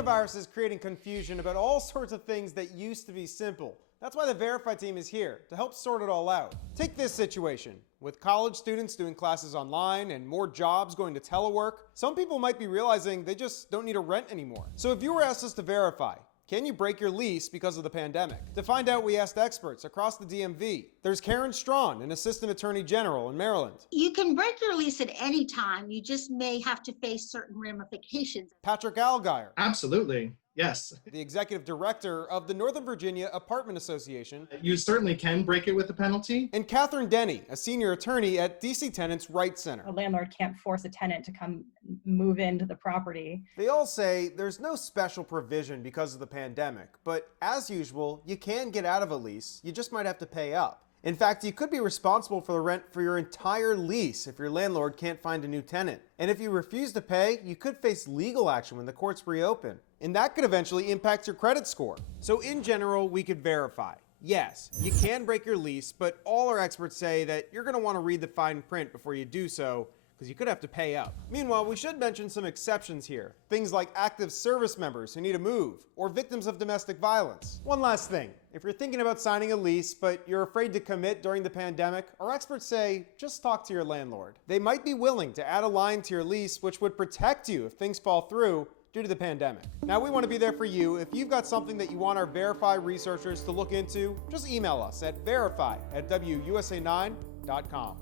coronavirus is creating confusion about all sorts of things that used to be simple. That's why the Verify team is here, to help sort it all out. Take this situation. With college students doing classes online and more jobs going to telework, some people might be realizing they just don't need to rent anymore. So if you were asked us to verify, can you break your lease because of the pandemic? To find out, we asked experts across the DMV. There's Karen Strawn, an assistant attorney general in Maryland. You can break your lease at any time. You just may have to face certain ramifications. Patrick Algier. Absolutely. Yes. The executive director of the Northern Virginia Apartment Association. You certainly can break it with a penalty. And Catherine Denny, a senior attorney at DC Tenants Rights Center. A landlord can't force a tenant to come move into the property. They all say there's no special provision because of the pandemic, but as usual, you can get out of a lease. You just might have to pay up. In fact, you could be responsible for the rent for your entire lease if your landlord can't find a new tenant. And if you refuse to pay, you could face legal action when the courts reopen. And that could eventually impact your credit score. So in general, we could verify. Yes, you can break your lease, but all our experts say that you're going to want to read the fine print before you do so, because you could have to pay up. Meanwhile, we should mention some exceptions here. Things like active service members who need to move, or victims of domestic violence. One last thing. If you're thinking about signing a lease, but you're afraid to commit during the pandemic, our experts say just talk to your landlord. They might be willing to add a line to your lease which would protect you if things fall through due to the pandemic. Now, we want to be there for you. If you've got something that you want our Verify researchers to look into, just email us at verify@wusa9.com.